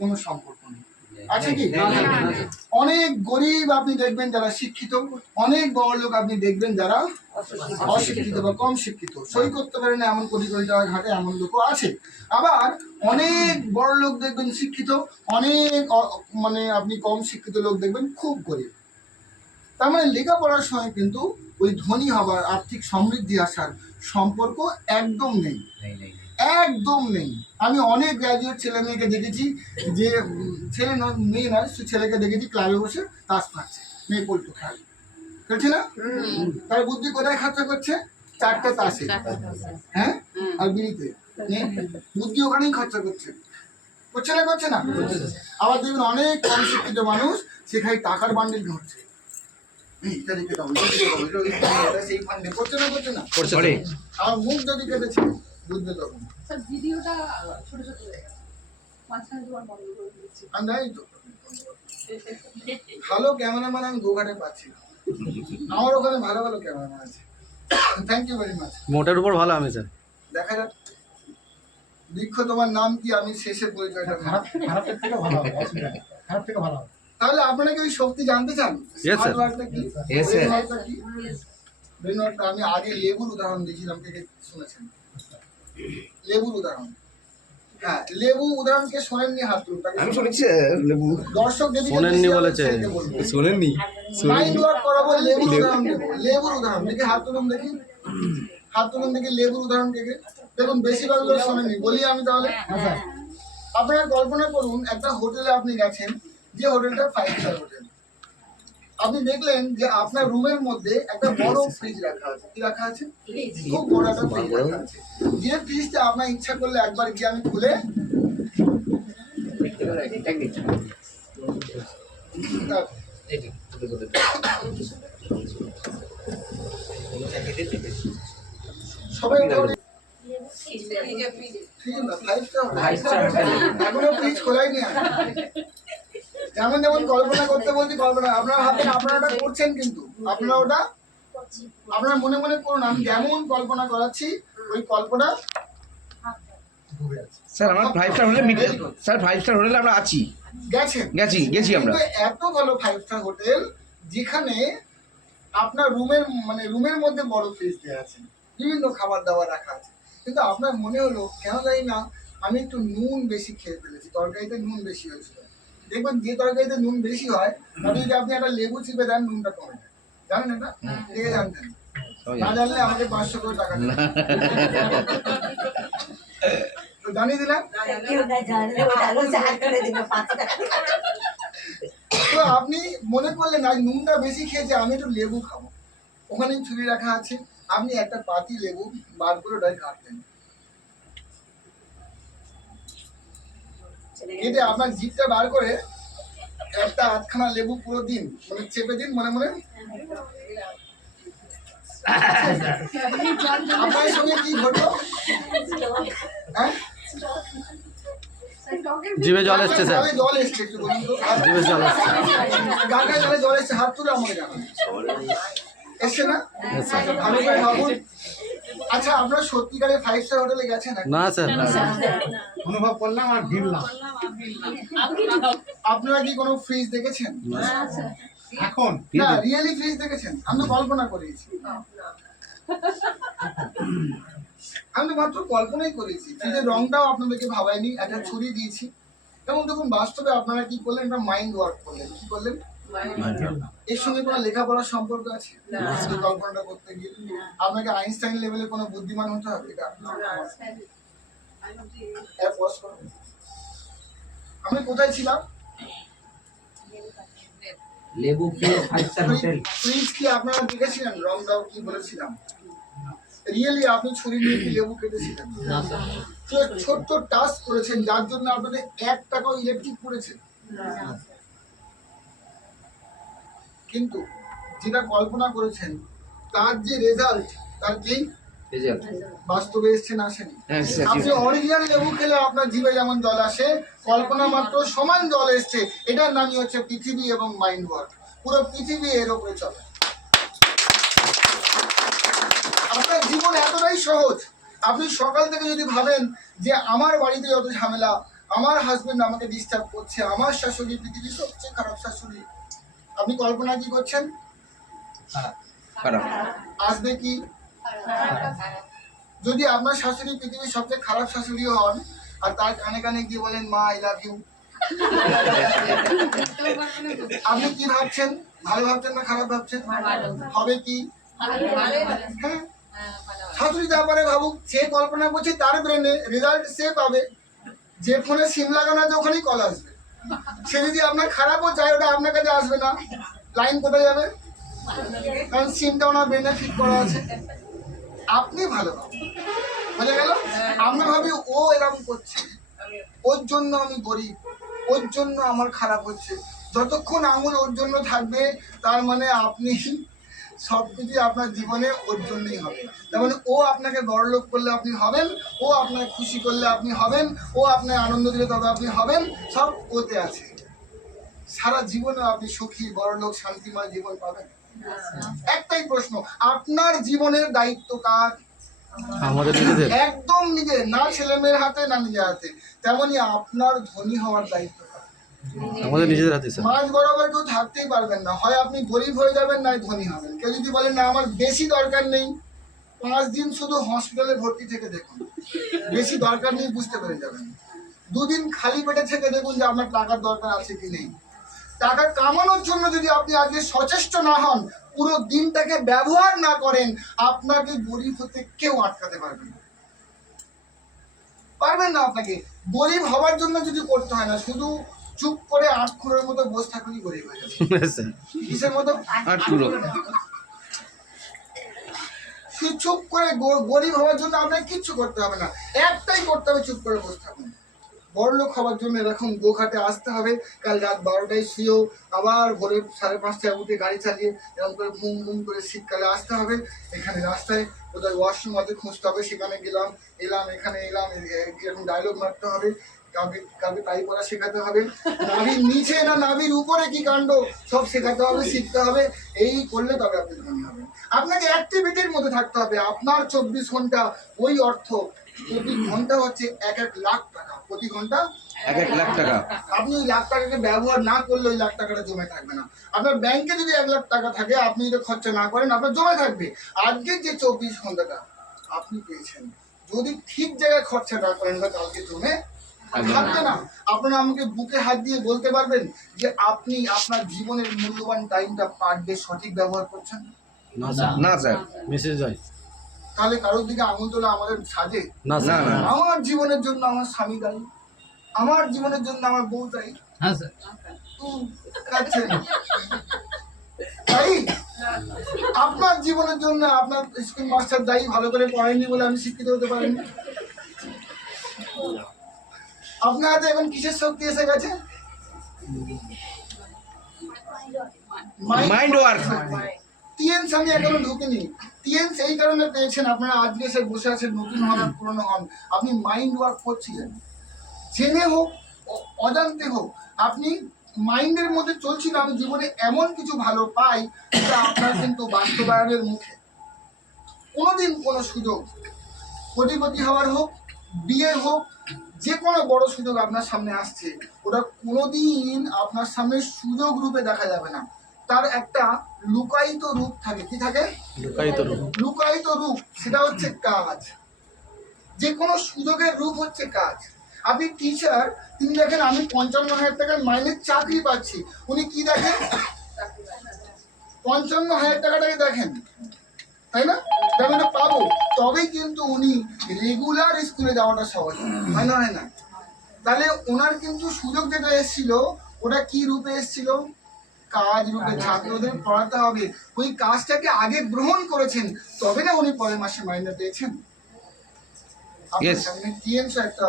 কোনো সম্পর্ক নেই। আছে কি? অনেক গরিব আপনি দেখবেন যারা শিক্ষিত, অনেক বড় লোক আপনি দেখবেন যারা অশিক্ষিত বা কম শিক্ষিত। সই করতে পারে না এমন কোটি কোটি টাকা ঘাটে এমন লোকও আছে। আবার অনেক বড় লোক দেখবেন শিক্ষিত, অনেক মানে আপনি কম শিক্ষিত লোক দেখবেন খুব গরিব। তার মানে লেখাপড়ার সময় কিন্তু ওই ধনী হবার, আর্থিক সমৃদ্ধি আসার সম্পর্ক একদম নেই, একদম নেই। আমি অনেক গ্র্যাজুয়েট ছেলে মেয়েকে দেখেছি যে ছেলে নয়, মেয়ে নয়, সে ছেলেকে দেখেছি ক্লাবে বসে তাস খাচ্ছে, মেয়ে পল্টু খেলে, খেলছে না? তার বুদ্ধি কোথায় খরচা করছে? চারটে তাসে, হ্যাঁ, আর বিড়িতে। বুদ্ধি ওখানেই খরচা করছে, করছে না? করছে না? আবার দেখবেন অনেক কম শিক্ষিত মানুষ সেখানে টাকার বান্ডিল ঘটছে, আমার মুখ যদি কেটেছে বুঝবে তখন। ভালো ক্যামেরাম্যান আমি গোঘাটে পাচ্ছি, আমার ওখানে ভালো ভালো ক্যামেরাম্যান আছে। Thank you very much. মোটের উপর ভালো আমি স্যার। দেখা যাক বৃক্ষ তোমার নাম কি, আমি শেষে পরিচয়টা খারাপের থেকে ভালো হবে, অসুবিধা নেই, খারাপ থেকে ভালো হবে। তাহলে আপনারা কি ওই শক্তি জানতে চান? আমি আগে লেবুর উদাহরণ দিয়েছিলাম, কে কে শুনেছেন? লেবুর উদাহরণ, হ্যাঁ, লেবু উদাহরণকে শোনেননি? হাত তুলুন। আমি শুনেছি লেবু। দর্শক যদি শোনেননি বলেছে, শোনেননি? মাইন্ড ওয়ার্ক করাবো, লেবুর উদাহরণ দেবো। লেবুর উদাহরণ দেখি, হাত তুলুন দেখি, হাত তুলুন দেখি। লেবুর উদাহরণ থেকে দেখুন বেশিরভাগ লোক শোনেননি। বলি আমি তাহলে, আপনারা কল্পনা করুন একটা হোটেলে আপনি গেছেন, যে হোটেলটা 5 স্টার হোটেল। আপনি দেখলেন যে আপনার রুমের মধ্যে একটা বড় ফ্রিজ রাখা আছে। কি রাখা আছে? খুব বড় একটা ফ্রিজ রাখা আছে। যে ফ্রিজটা আপনার ইচ্ছা করলে একবার গিয়ে আমি খুলে সবাই এখনো ফ্রিজ খোলাই নি। যেমন যেমন কল্পনা করতে বলছি কল্পনা, আপনারা ভাববেন আপনারা ওটা করছেন, কিন্তু আপনারা ওটা আপনারা মনে মনে করুন। আমি যেমন কল্পনা করাচ্ছি ওই কল্পনা। স্যার আমার 5 স্টার হোটেলে মিটে, স্যার 5 স্টার হোটেলে আমরা আছি, গেছি আমরা। এত ভালো 5 স্টার হোটেল যেখানে আপনার রুমের মধ্যে বড় ফ্রিজ দেওয়া আছে, বিভিন্ন খাবার দাবার রাখা আছে, কিন্তু আপনার মনে হলো কেন জানি না আমি একটু নুন বেশি খেয়ে ফেলেছি, তরকারিতে নুন বেশি হয়েছিল। দেখবেন যে তরকারিতে নুন বেশি হয় তাহলে যদি আপনি একটা লেবু চিপে দেন নুনটা কমে যায়। জানেন এটা? দেখে জানতেন না? জানলে আমাকে 500 করে টাকা দেবেন। তো জানিয়ে দিলাম। তো আপনি মনে করলেন আজ নুনটা বেশি খেয়েছে, আমি একটু লেবু খাবো। ওখানে ছুরি রাখা আছে, আপনি একটা পাতি লেবু বার করে ওটাই কাটলেন, কেটে আপনার জিভটা বার করে একটা আধখানা লেবু পুরো দিন মানে চেপে দিন মনে মনে। আপনার সঙ্গে কি ঘটলো? হ্যাঁ, জিভে জল এসছে স্যার, জল এসছে, একটু বলুন তো। জিভে জল এসছে, গালে গালে জল এসছে, হাত তুলে আমাকে জানান। এসছে না? ভালো করে ভাবুন। আচ্ছা, আপনারা সত্যিকারে 5 স্টার হোটেলে গেছেন? না স্যার, অনুভব করলাম আর ভিড়লাম। আপনারা কি কোনো ফ্রিজ দেখেছেন? এখন না, রিয়েলি ফ্রিজ দেখেছেন? আমি তো কল্পনা করেছি, আমি তো মাত্র কল্পনাই করেছি। ফ্রিজের রংটাও আপনাদেরকে ভাবাইনি, একটা ছুরি দিয়েছি। এবং দেখুন বাস্তবে আপনারা কি করলেন, একটা মাইন্ড ওয়ার্ক করলেন। কি করলেন? এর সঙ্গে কোনো লেখাপড়ার সম্পর্ক আছে? কল্পনাটা করতে গিয়ে আপনাকে আইনস্টাইন লেভেলে কোনো বুদ্ধিমান হতে হবে? এটা আমি কোথায় ছিলাম? লেবু ফ্রিজ 5 স্টার হোটেল। ফ্রিজ কি আপনারা দেখেছিলেন? রংটাও কি বলেছিলাম? রিয়েলি আপনি ছুরি নিয়ে কি লেবু কেটেছিলেন? না স্যার। তো ছোট্ট টাচ করেছেন যার জন্য আপনাদের 1 টাকাও ইলেকট্রিক পড়েছে। কিন্তু যেটা কল্পনা করেছেন তার যে রেজাল্ট, তার কি বাস্তবে এসছে না আসেনি? আপনি অরিজিনাল লেবু খেলে আপনার জিভে যেমন জল আসে, কল্পনা মাত্র সমান জল এসছে। এটার নামই হচ্ছে পৃথিবী এবং মাইন্ড ওয়ার্ক। পুরো পৃথিবী এর উপরে চলে। আপনার জীবন এতটাই সহজ, আপনি সকাল থেকে যদি ভাবেন যে আমার বাড়িতে যত ঝামেলা, আমার হাজবেন্ড আমাকে ডিস্টার্ব করছে, আমার শাশুড়ি পৃথিবীর সবচেয়ে খারাপ শাশুড়ি, আপনি কল্পনা কি করছেন? খারাপ। আসবে কি? যদি আপনার শাশুড়ি পৃথিবীর সবচেয়ে খারাপ শাশুড়ি হন আর তার কানে কানে গিয়ে বলেন মা আই লাভ ইউ, আপনি কি ভাবছেন? ভালো ভাবছেন না খারাপ ভাবছেন? হবে কি? হ্যাঁ, শাশুড়ি যা পারে ভাবুক, সে কল্পনা করছে তার ব্রেনে, রেজাল্ট সে পাবে। যে ফোনে সিম লাগানো আছে ওখানেই কল আসবে। সে যদি আপনার খারাপও চায় ওটা আপনার কাছে আসবে না, লাইন কোথায় যাবে? কারণ সিমটা ওনার ব্রেনে ফিট করা আছে। আপনি ভালো ভাবুন, বোঝা গেল? আমরা ভাবি ও এরকম করছে, ওর জন্য আমি গরিব, ওর জন্য আমার খারাপ হচ্ছে। যতক্ষণ আঙুল ওর জন্য থাকবে তার মানে আপনি সবকিছু আপনার জীবনে ওর জন্যই হবে। তার মানে ও আপনাকে বড়লোক করলে আপনি হবেন, ও আপনাকে খুশি করলে আপনি হবেন, ও আপনাকে আনন্দ দিলে তবে আপনি হবেন, সব ওতে আছে। সারা জীবনে আপনি সুখী, বড়লোক, শান্তিময় জীবন পাবেন। একটাই প্রশ্ন, আপনার জীবনের দায়িত্ব কার? আমাদের নিজেদের। একদম নিজের, না ছেলে মেয়ের হাতে না নিজের হাতে। তেমনি আপনার ধনী হওয়ার দায়িত্ব কার? আমাদের নিজেদের হাতে স্যার। মাঝ বরাবর কেউ থাকতেই পারবেন না, হয় আপনি গরিব হয়ে যাবেন না ধনী হবেন। কেউ যদি বলেন না আমার বেশি দরকার নেই, 5 দিন শুধু হসপিটালে ভর্তি থেকে দেখুন, বেশি দরকার নেই বুঝতে পেরে যাবেন। 2 দিন খালি পেটে থেকে দেখুন যে আপনার টাকার দরকার আছে কি নেই। টাকা কামানোর জন্য যদি আপনি আজকে সচেষ্ট না হন, পুরো দিনটাকে ব্যবহার না করেন, আপনাকে গরিব হতে কেউ আটকাতে পারবে না, পারবেন না। আপনাকে গরিব হওয়ার জন্য যদি করতে হয় না, শুধু চুপ করে 8 খুঁড়োর মতো বসে থাকলেই গরিব হয়ে যাবে। স্যার কিসের মতো? 8 কিলো। শুধু চুপ করে গরিব হওয়ার জন্য আপনাকে কিচ্ছু করতে হবে না, একটাই করতে হবে, চুপ করে বসে থাকুন। বড়লোক হওয়ার জন্য এরকম গোঘাটে আসতে হবে, কাল রাত 12টায় শুয়েও আবার ভোরে 5:30টায় উঠে গাড়ি চালিয়ে এরকম করে মুম মুম করে শীতকালে আসতে হবে। এখানে রাস্তায় কোথায় ওয়াশরুম আছে খুঁজতে হবে, সেখানে গেলাম, এলাম, এখানে এলাম, এরকম ডায়লগ মারতে হবে। কাউকে কাউকে টাই পরা শেখাতে হবে, নাভির নিচে না নাভির উপরে কি কাণ্ড সব শেখাতে হবে, শিখতে হবে। এই করলে তবে আপনি ধনী হবেন। আপনাকে অ্যাক্টিভিটির মধ্যে থাকতে হবে। আপনার 24 ঘন্টা ওই অর্থ, প্রতি ঘন্টা হচ্ছে 1 লাখ টাকা, প্রতি ঘন্টা 1 লাখ টাকা। আপনি ওই লাখ টাকাকে ব্যবহার না করলে ওই লাখ টাকাটা জমে থাকবে না। আপনার ব্যাংকে যদি 1 লাখ টাকা থাকে, আপনি যদি খরচা না করেন আপনার জমে থাকবে। আজকের যে 24 ঘন্টাটা আপনি পেয়েছেন, যদি ঠিক জায়গায় খরচা না করেন বা কালকে জমে থাকবে না। আপনারা আমাকে বুকে হাত দিয়ে বলতে পারবেন যে আপনি আপনার জীবনের মূল্যবান টাইমটা পার ডে সঠিক ব্যবহার করছেন? না স্যার। না স্যার। মেসেজ যায়। তাহলে কারোর দিকে আঙুল তোলা আমাদের সাজে? না স্যার। না, না। আমার জীবনের জন্য আমার স্বামী দায়ী, আমার জীবনের জন্য আমার বউ দায়ী। হ্যাঁ স্যার। কাচ্ছেন তাই আপনার জীবনের জন্য আপনার স্কুল মাস্টার দায়ী, ভালো করে পড়ায়নি বলে আমি শিক্ষিত হতে পারিনি। আপনার হাতে এখন কিসের শক্তি এসে গেছে? Mind work. টিএনস আমি এখনো ঢুকিনি। টিএনস এই কারণে পেয়েছেন, আপনারা আজকে এসে বসে আছেন, নতুন হন আর পুরনো হন, আপনি মাইন্ড ওয়ার্ক করছিলেন। জেনে হোক অজান্তে হোক, আপনি মাইন্ডের মধ্যে চলছিল আমি জীবনে এমন কিছু ভালো পাই যেটা আপনার কিন্তু বাস্তবায়নের মুখে। কোনোদিন কোনো সুযোগ, কোটিপতি হওয়ার হোক, বিয়ে হোক, যে কোনো বড় সুযোগ আপনার সামনে আসছে, ওটা কোনোদিন আপনার সামনে সুযোগ রূপে দেখা যাবে না। তার একটা লুকায়িত রূপ থাকে। কি থাকে? লুকায়িত রূপ। সেটা হচ্ছে কাজ। যে কোনো সুযোগের রূপ হচ্ছে কাজ। আপনি টিচার, তিনি দেখেন আমি 55,000 টাকার মাইনের চাকরি পাচ্ছি, উনি কি দেখেন? 55,000 টাকাটাকে দেখেন, তাই না? আমি এটা পাবো, তবেই কিন্তু উনি রেগুলার স্কুলে যাওয়াটা সহজ হয় না, হয় না? তাহলে ওনার কিন্তু সুযোগ যেটা এসেছিল, ওটা কি রূপে এসেছিল? কাজ রূপে। ছাত্রদের পড়াতে হবে, ওই কাজটাকে আগে গ্রহণ করেছেন, তবে না উনি পরের মাসে মাইনে পেয়েছেন। আপনার সামনে টিএনস একটা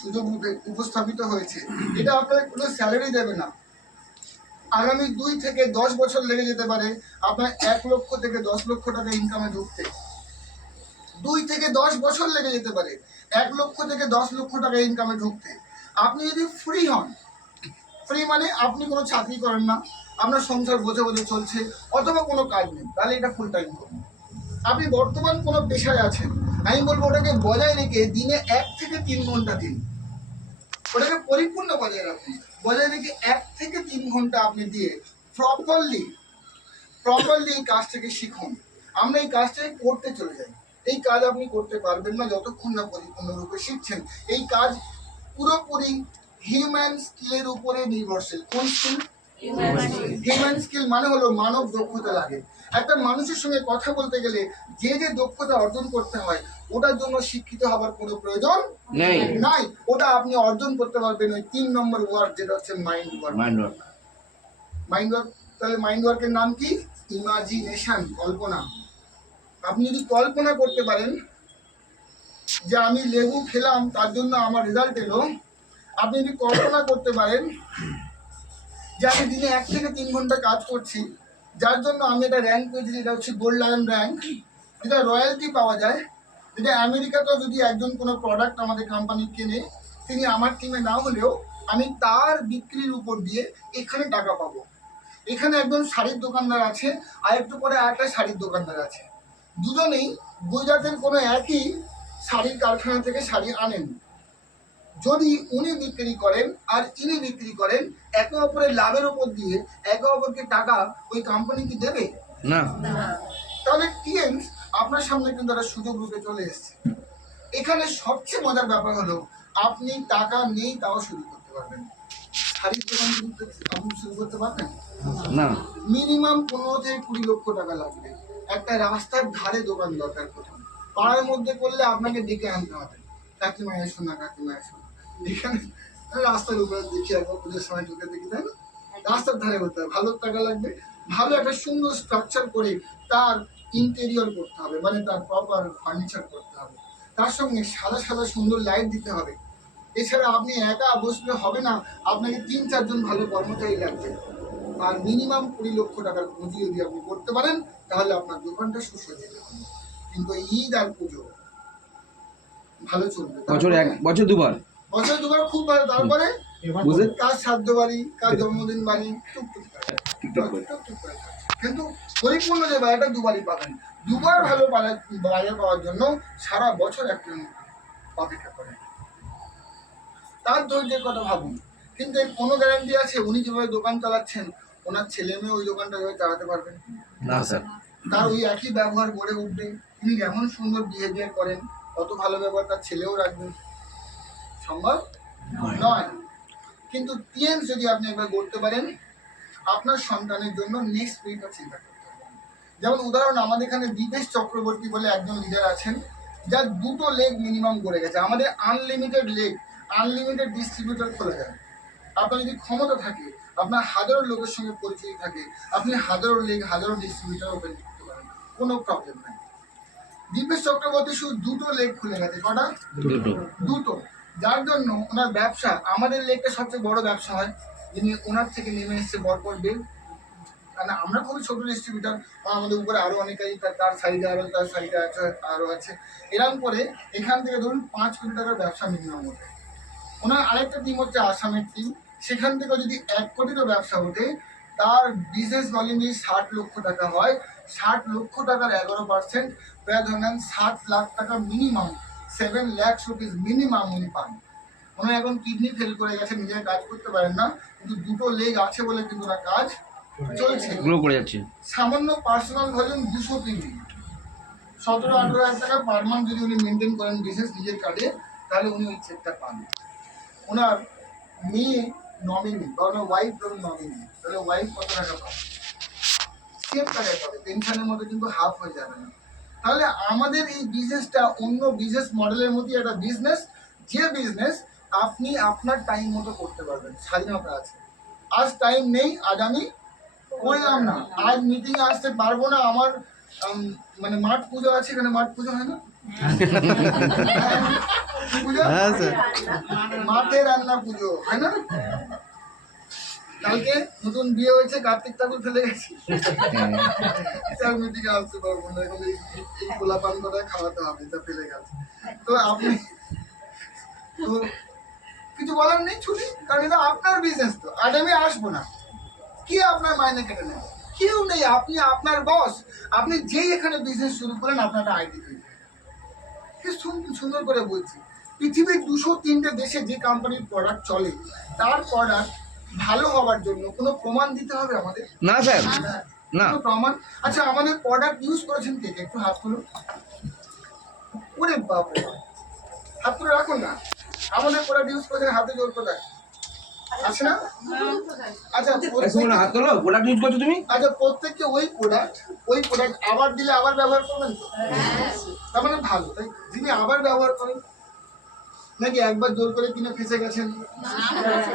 সুযোগ রূপে উপস্থাপিত হয়েছে। এটা আপনার কোনো স্যালারি দেবে না। আগামী 2 থেকে 10 বছর লেগে যেতে পারে আপনার 1 লক্ষ থেকে 10 লক্ষ টাকা ইনকামে ঢুকতে। 2 থেকে 10 বছর লেগে যেতে পারে 1 লক্ষ থেকে 10 লক্ষ টাকা ইনকামে ঢুকতে। আপনি যদি ফ্রি হন, ফ্রি মানে আপনি কোনো চাকরি করেন না, আপনার সংসার বোঝে বোঝে চলছে, অথবা কোনো কাজ নেই, তাহলে এটা ফুল টাইম করুন। আপনি বর্তমান কোনো পেশায় আছেন, আমি বলবো ওটাকে বজায় রেখে দিনে 1 থেকে 3 ঘন্টা দিন। ওটাকে পরিপূর্ণ বজায় রাখুন। বজায় রেখে 1 থেকে 3 ঘন্টা আপনি দিয়ে প্রপারলি এই কাজটাকে শিখুন। আমরা এই কাজটাকে করতে চলে যাই। এই কাজ আপনি করতে পারবেন না যতক্ষণ না পরিপূর্ণরূপে শিখছেন। এই কাজ পুরোপুরি হিউম্যান স্কিলের উপরে নির্ভরশীল। কোন স্কিল? হিউম্যান স্কিল মানে হলো মানব দক্ষতা লাগে। একটা মানুষের সঙ্গে কথা বলতে গেলে যে দক্ষতা অর্জন করতে হয় ওটার জন্য শিক্ষিত হবার কোনো প্রয়োজন নাই। ওটা আপনি অর্জন করতে পারবেন ওই 3 নম্বর ওয়ার্ক, যেটা হচ্ছে মাইন্ড ওয়ার্ক। মাইন্ড ওয়ার্ক, তাহলে মাইন্ড ওয়ার্কের নাম কি? ইমাজিনেশন, কল্পনা। আপনি যদি কল্পনা করতে পারেন যে আমি লেবু খেলাম তার জন্য আমার রেজাল্ট এলো, আপনি যদি কল্পনা করতে পারেন যে আমি দিনে 1 থেকে 3 ঘন্টা কাজ করছি, যার জন্য আমি একটা র্যাঙ্ক পেয়েছি, যেটা হচ্ছে গোল্ড লায়ন র্যাঙ্ক, যেটা রয়্যালটি পাওয়া যায়, যেটা আমেরিকাতেও যদি একজন কোনো প্রোডাক্ট আমাদের কোম্পানি কেনে, তিনি আমার টিমে না হলেও আমি তার বিক্রির উপর দিয়ে এখানে টাকা পাবো। এখানে একজন শাড়ির দোকানদার আছে, আর একটু পরে আরেকটা শাড়ির দোকানদার আছে, দুজনেই গুজরাটের কোনো একই শাড়ির কারখানা থেকে শাড়ি আনেন। যদি উনি বিক্রি করেন আর ইনি বিক্রি করেন, একে অপরের লাভের উপর দিয়ে একে অপরকে টাকা ওই কোম্পানি কি দেবে? না। তাহলে টিএমস আপনার সামনে কিন্তু একটা সুযোগ রূপে চলে এসেছে। এখানে সবচেয়ে মজার ব্যাপার হলো আপনি টাকা নেই তাও শুরু করতে পারবেন। শাড়ির দোকান কিন্তু আপনি শুরু করতে পারবেন না। মিনিমাম 15 থেকে 20 লক্ষ টাকা লাগবে। একটা রাস্তার ধারে দোকান দরকার। প্রথম পাড়ার মধ্যে করলে আপনাকে ডেকে আনতে হবে, কাকিমা এসো না, কাকিমা এসো। এখানে রাস্তার উপরে দেখি একবার পুজোর সময় ঢুকে দেখি, তাই না? রাস্তার ধারে হতে হবে, ভালো টাকা লাগবে। ভালো একটা সুন্দর স্ট্রাকচার করে তার ইন্টেরিয়র করতে হবে, মানে তার প্রপার ফার্নিচার করতে হবে। তার সঙ্গে সাদা সাদা সুন্দর লাইট দিতে হবে। এছাড়া আপনি একা বসলে হবে না, আপনাকে 3-4 জন ভালো কর্মচারী লাগবে। আর মিনিমাম 20 লক্ষ টাকার পুঁজি যদি আপনি করতে পারেন, তাহলে আপনার দোকানটা সুসজ্জিত হবে। কিন্তু ঈদ আর পুজো ভালো চলবে, বছর দুবার খুব ভালো। তারপরে এবার কাজ শ্রাদ্ধ বাড়ি, কাজ জন্মদিন বাড়ি, টুকটুক করে। কিন্তু পরিপূর্ণ যে বাড়িটা দুবারই পাবেন। দুবার ভালো বাজার পাওয়ার জন্য সারা বছর একজন অপেক্ষা করেন। তার ধৈর্যের কথা ভাবুন। কিন্তু এর কোনো গ্যারান্টি আছে উনি যেভাবে দোকান চালাচ্ছেন ওনার ছেলে মেয়ে ওই দোকানটা যেভাবে চালাতে পারবেন? না স্যার। তার ওই একই ব্যবহার গড়ে উঠবে। তিনি যেমন সুন্দর বিহেভিয়ার করেন কত ভালো ব্যবহার তার ছেলেও রাখবেন? সম্ভব নয়। কিন্তু টিএমস যদি আপনি একবার করতে পারেন, আপনার সন্তানের জন্য নেক্সট পিরিয়ডটা চিন্তা করতে পারেন। যেমন উদাহরণ, আমাদের এখানে দীপেশ চক্রবর্তী বলে একজন লিডার আছেন, যার 2টো লেগ মিনিমাম গড়ে গেছে। আমাদের আনলিমিটেড লেগ, আনলিমিটেড ডিস্ট্রিবিউটর খোলা যায়। আপনার যদি ক্ষমতা থাকে, আপনার হাজারো লোকের সঙ্গে পরিচয় থাকে, আপনি হাজারো লেগ, হাজারো ডিস্ট্রিবিউটর ওপেন করতে পারেন, কোনো প্রবলেম নাই। দীপেশ চক্রবর্তী শুধু 2টো লেগ খুলে গেছে। কটা? 2টো। যার জন্য ওনার ব্যবসা, আমাদের লেগটা সবচেয়ে বড় ব্যবসা হয়, যিনি ওনার থেকে নেমে এসছে বরপর বেল। কারণ আমরা খুবই ছোট ডিস্ট্রিবিউটার, আমাদের উপরে আরো অনেকেই, তার সাইডে আরো, তার সাইডে আরো আছে। এরকম করে এখান থেকে ধরুন 5 কোটি টাকার ব্যবসা মিনিমাম ওঠে। ওনার আরেকটা টিম হচ্ছে আসামের টিম, সেখান থেকে যদি 1 কোটিরও ব্যবসা ওঠে, তার বিজনেস ভলিউম যদি 60 লক্ষ টাকা হয়, 60 লক্ষ টাকার 11%, প্রায় ধরেন 7 লাখ টাকা মিনিমাম, 7 লাখ রুপিস মিনিমাম উনি পান। উনি এখন কিডনি ফেল করে গেছে, নিজের কাজ করতে পারেন না, কিন্তু 2টো লেগ আছে বলে কিন্তু ওনার কাজ চলছে, গ্রো করে যাচ্ছে। সামান্য পার্সোনাল ভলিউম 200 কেজি, 17-18 হাজার টাকা পার মান্থ যদি উনি মেনটেন করেন বিজনেস নিজের কার্ডে, তাহলে উনি ওই চেকটা পান। ওনার মেয়ে নমিনি বা ওনার ওয়াইফ ধরুন নমিনি, তাহলে ওয়াইফ কত টাকা পাবে? সেম টাকায় পাবে, পেনশনের মধ্যে কিন্তু হাফ হয়ে যাবে না। তাহলে আমাদের এই বিজনেসটা অন্য বিজনেস মডেলের মধ্যে একটা বিজনেস, যে বিজনেস আপনি আপনার টাইম মতো করতে পারবেন, স্বাধীনতা আছে। আজ টাইম নেই, আজ আমি করলাম না, আজ মিটিংয়ে আসতে পারবো না, আমার মানে মাঠ পুজো আছে, এখানে মাঠ পুজো হয় না? হ্যাঁ স্যার। মাঠে রান্না পুজো হয় না? কালকে নতুন বিয়ে হয়েছে, কার্তিক ঠাকুর ফেলে গেছি, স্যার মিটিংয়ে আসতে পারবো না, এখন এই গোলা পান করে খাওয়াতে হবে, তা ফেলে গেছে। তো আপনি তো কিছু বলার নেই, ছুটি, কারণ এটা আপনার বিজনেস। তো আজ আমি আসবো না, কি আপনার মাইনে কেটে নেবে? কেউ নেই, আপনি আপনার বস। আপনি যেই এখানে বিজনেস শুরু করেন আপনার একটা আইডি তৈরি, কি সুন্দর করে বলছি, পৃথিবীর 203টে দেশে যে কোম্পানির প্রোডাক্ট চলে, তার প্রোডাক্ট ভালো হওয়ার জন্য কোনো প্রমাণ দিতে হবে আমাদের? না স্যার, না। কোনো প্রমাণ? আচ্ছা, আমাদের প্রোডাক্ট ইউজ করেছেন কে কে? একটু হাত তুলুন। ওরে বাপরে, হাত তুলে রাখুন না। আমাদের প্রোডাক্ট ইউজ করেছেন, হাতে জোর কোথায় আছে না? আচ্ছা, শুনুন, হাত তোলো, প্রোডাক্ট ইউজ করছো তুমি? আচ্ছা, প্রত্যেককে ওই প্রোডাক্ট আবার দিলে আবার ব্যবহার করবেন তো? তার মানে ভালো, তাই? যিনি আবার ব্যবহার করেন, নাকি একবার জোর করে কিনে ফেসে গেছেন?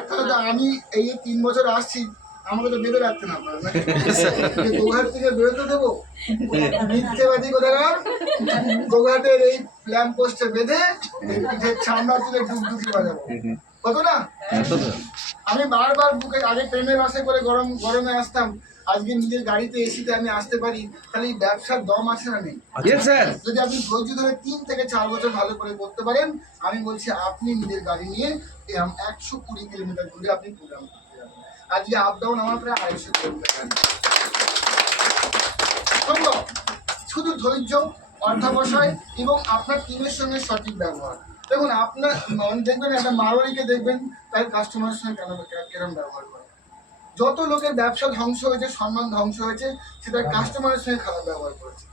তাহলে তো আমি এই 3 বছর আসছি, আমাকে তো বেঁধে রাখতেন আপনারা, নাকি? গোঘাট থেকে বেরোতে দেবো? মিথ্যেবাদী কোথাকার! গোঘাটের এই ল্যাম্প পোস্টে বেঁধে পিঠের চামড়া তুলে ডুবডুবি বাজাবো, কত না? আমি বারবার বুকে, আগে ট্রেনে বাসে করে গরমে আসতাম, আজকে নিজের গাড়িতে এসিতে আমি আসতে পারি, তাহলে এই ব্যবসার দম আছে না নেই? স্যার, যদি আপনি ধৈর্য ধরে 3 থেকে 4 বছর ভালো করে করতে পারেন, আমি বলছি আপনি নিজের গাড়ি নিয়ে 120 কিলোমিটার দূরে আপনি প্রোগ্রাম করতে যাবেন। আজকে আপ ডাউন আমার প্রায় 250 কিলোমিটার। সম্ভব, শুধু ধৈর্য, অর্ধাবসায় এবং আপনার টিমের সঙ্গে সঠিক ব্যবহার। দেখুন, আপনার দেখবেন একটা মারোয়ারিকে দেখবেন তার কাস্টমারের সঙ্গে কেরম ব্যবহার করে। যত লোকের ব্যবসা ধ্বংস হয়েছে, সম্মান ধ্বংস হয়েছে, সেটা কাস্টমারের সঙ্গে খারাপ ব্যবহার করেছে।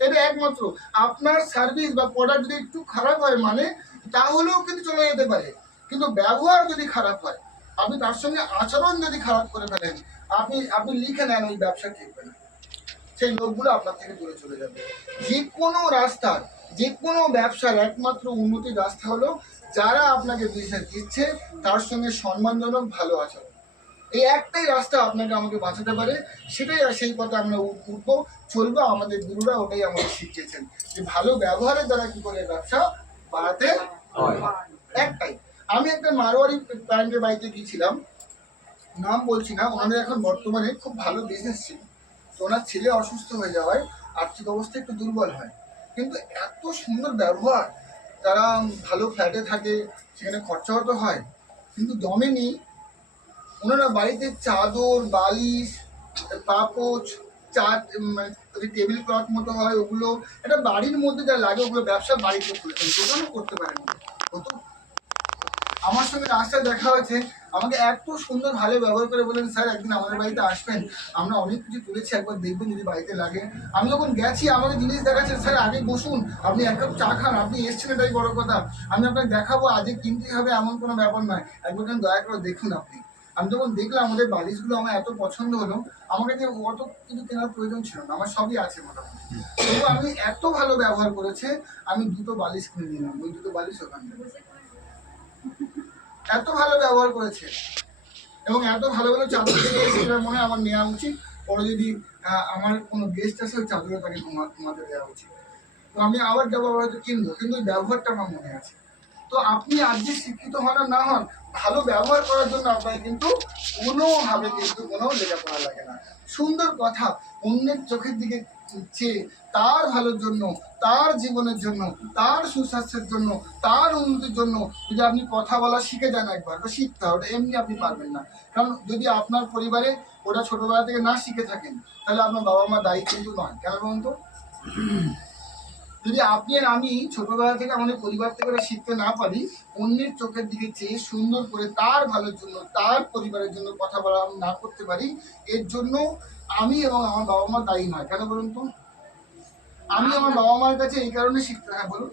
এটা একমাত্র আপনার সার্ভিস বা প্রোডাক্ট যদি একটু খারাপ হয়, মানে তাহলেও কিন্তু চলে যেতে পারে, কিন্তু ব্যবহার যদি খারাপ হয়, আপনি তার সঙ্গে আচরণ যদি খারাপ করে ফেলেন, আপনি লিখে নেন ওই ব্যবসা টিকবে না, সেই লোকগুলো আপনার থেকে দূরে চলে যাবে। যে কোনো রাস্তার, যে কোনো ব্যবসার একমাত্র উন্নতির রাস্তা হলো যারা আপনাকে বিজনেস দিচ্ছে তার সঙ্গে সম্মানজনক ভালো আচরণ। এই একটাই রাস্তা আপনাকে আমাকে বাঁচাতে পারে, সেটাই, সেই পথে আমরা উঠবো, চলবো। আমাদের গুরুরা ওটাই আমাদের শিখিয়েছেন যে ভালো ব্যবহারের দ্বারা কি করে ব্যবসা বাড়াতে হয়। একটাই। আমি একটা মারোয়ারি ক্লায়েন্টের বাড়িতে গিয়েছিলাম, নাম বলছি না, ওনাদের এখন বর্তমানে খুব ভালো বিজনেস ছিল। তো ওনার ছেলে অসুস্থ হয়ে যাওয়ায় আর্থিক অবস্থা একটু দুর্বল হয়, কিন্তু এত সুন্দর ব্যবহার, তারা ভালো ফ্ল্যাটে থাকে, সেখানে খরচা হতে হয়, কিন্তু দমে নেই। ওনারা বাড়িতে চাদর, বালিশ, পাপোচ, টেবিল ক্লথ মতো হয়, ওগুলো একটা বাড়ির মধ্যে যা লাগে ওগুলো ব্যবসা বাড়িতে খুলেছেন, দোকানও করতে পারেন। হতো আমার সঙ্গে রাস্তায় দেখা হয়েছে, আমাকে এত সুন্দর ভালো ব্যবহার করে বলেন, স্যার একদিন আমাদের বাড়িতে আসবেন, আমরা অনেক কিছু তুলেছি, একবার দেখবেন যদি বাড়িতে লাগে। আমি যখন গেছি আমাকে জিনিস দেখাচ্ছে, স্যার আগে বসুন, আপনি 1 কাপ চা খান, আপনি এসছেন এটাই বড় কথা, আমি আপনাকে দেখাবো, আজকে কিনতেই হবে এমন কোনো ব্যাপার নয়, একবার দয়া করে দেখুন আপনি। আমি যখন দেখলাম আমাদের বালিশগুলো আমার এত পছন্দ হলো, আমাকে যে অত কিছু কেনার প্রয়োজন ছিল না, আমার সবই আছে মোটামুটি, তবু আমি এত ভালো ব্যবহার করেছে, আমি 2টো বালিশ কিনে নিলাম, ওই 2টো বালিশ ওখান থেকে। এত ভালো ব্যবহার করেছে এবং এত ভালো ভালো চাদর দিয়ে, সেটা মনে হয় আমার নেওয়া উচিত। পরে যদি আমার কোনো গেস্ট আসে, ওই চাদরে তাকে ঘুমাতে দেওয়া উচিত। তো আমি আবার যাবো, হয়তো কিনবো, কিন্তু ওই ব্যবহারটা আমার মনে আছে। তো আপনি আজকে শিক্ষিত হন আর না হন, ভালো ব্যবহার করার জন্য আপনাকে কিন্তু কোনোভাবে কিন্তু কোনো লেখাপড়া লাগে না। সুন্দর কথা, অন্যের চোখের দিকে চেয়ে তার ভালোর জন্য, তার জীবনের জন্য, তার সুস্বাস্থ্যের জন্য, তার উন্নতির জন্য যদি আপনি কথা বলা শিখে যান একবার, তো শিখতে হবে, ওটা এমনি আপনি পারবেন না। কারণ যদি আপনার পরিবারে ওটা ছোটবেলা থেকে না শিখে থাকেন, তাহলে আপনার বাবা মা দায়ী কিন্তু নয়। কেন বলুন তো? যদি আপনি আর আমি ছোটবেলা থেকে আমাদের পরিবার থেকে শিখতে না পারি, অন্যের চোখের দিকে চেয়ে সুন্দর করে তার ভালোর জন্য, তার পরিবারের জন্য কথা বলা না করতে পারি, এর জন্য আমি এবং আমার বাবা মা দায়ী নয়। কেন বলুন তো? আমি আমার বাবা মার কাছে এই কারণে শিখতে, হ্যাঁ বলুন।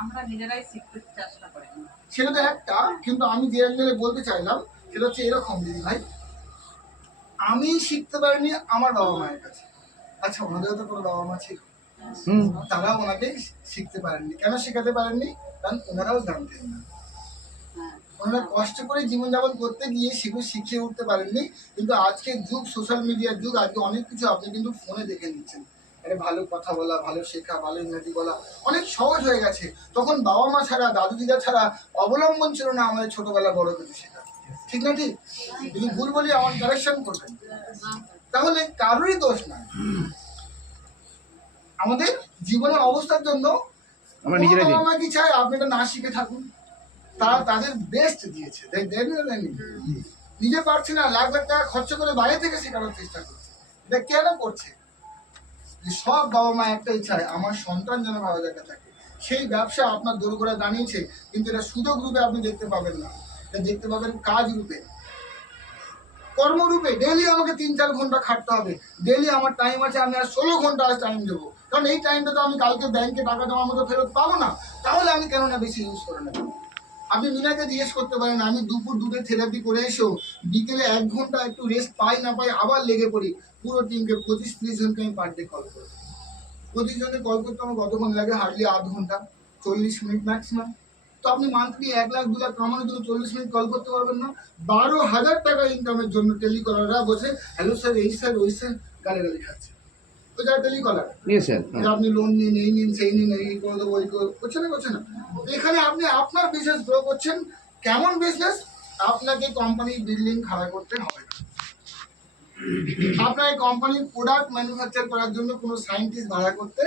আমরা নিজেরাই শিখতে চেষ্টা করি, সেটা তো একটা, কিন্তু আমি যে অ্যাঙ্গেলে বলতে চাইলাম সেটা হচ্ছে এরকম, দিদি ভাই, আমি শিখতে পারিনি আমার বাবা মায়ের কাছে। আচ্ছা, ওনাদেরও তো কোনো বাবা মা ছিল, তারা ওনাকে শিখতে পারেননি। কেন শেখাতে পারেননি? কারণ ওনারাও জানতেন না। ওনারা কষ্ট করে জীবনযাপন করতে গিয়ে সেগুলো শিখিয়ে উঠতে পারেননি। কিন্তু আজকের যুগ, সোশ্যাল মিডিয়ার যুগ, আজকে অনেক কিছু আপনি কিন্তু ফোনে দেখে নিচ্ছেন। ভালো কথা বলা, ভালো শেখা, ভালো ইংরেজি বলা অনেক সহজ হয়ে গেছে। তখন বাবা মা ছাড়া, দাদু দিদা ছাড়া অবলম্বন ছিল না আমাদের ছোটবেলা বড় কিছু শেখা। ঠিক না? ঠিক? যদি ভুল বলি আমার কারেকশন করবেন, তাহলে কারোরই দোষ নাই। আমাদের জীবনের অবস্থার জন্য আমরা নিজেরাই বাবা মা কি চায় আপনি এটা না শিখে থাকুন? তারা তাদের বেস্ট দিয়েছে, নিজে পারছে না, লাখ লাখ টাকা খরচ করে বাইরে থেকে শেখানোর চেষ্টা করছে। এটা কেন করছে? সব বাবা মা একটাই চায়, আমার সন্তান যেন ভালো জায়গায় থাকে, সেই ব্যবসা আপনার দোরগোড়া দাঁড়িয়েছে, কিন্তু এটা সুযোগ রূপে আপনি দেখতে পাবেন না, এটা দেখতে পাবেন কাজ রূপে, কর্মরূপে। ডেইলি আমাকে 3-4 ঘন্টা খাটতে হবে, ডেইলি আমার টাইম আছে, আমি আর 16 ঘন্টা আজ টাইম দেবো, কারণ এই টাইমটা তো আমি কালকে ব্যাংকে টাকা জমার মতো ফেরত পাবো না, তাহলে আমি কেন না বেশি ইউজ করে নেব। আপনি মিনাকে জিজ্ঞেস করতে পারেন, আমি দুপুর 2টে থেরাপি করে এসেও বিকেলে 1 ঘন্টা একটু রেস্ট পাই না পাই আবার লেগে পড়ি। পুরো টিমকে 25-30 জনকে আমি পার ডে কল করি। 25 জনকে কল করতে আমার কতক্ষণ লাগে? হার্ডলি আধ ঘন্টা, 40 মিনিট ম্যাক্সিমাম। তো আপনি মান্থলি 1 লাখ 2 লাখ কামানোর জন্য 40 মিনিট কল করতে পারবেন না? 12,000 টাকা ইনকামের জন্য টেলিকলাররা বসে হ্যালো স্যার, এই স্যার, ওই স্যার গালি খাচ্ছে। তো যারা টেলিকলার, নিয়ে স্যার যে আপনি লোন নিন, এই নিন, সেই নিন, এই করে দেবো, ওই করছে না। এখানে আপনি আপনার বিজনেস গ্রো করছেন। কেমন বিজনেস? আপনাকে কোম্পানির বিল্ডিং খাড়া করতে হবে না, আপনার কোম্পানির প্রোডাক্ট ম্যানুফ্যাকচার করার জন্য কোনো সায়েন্টিস্ট ভাড়া করতে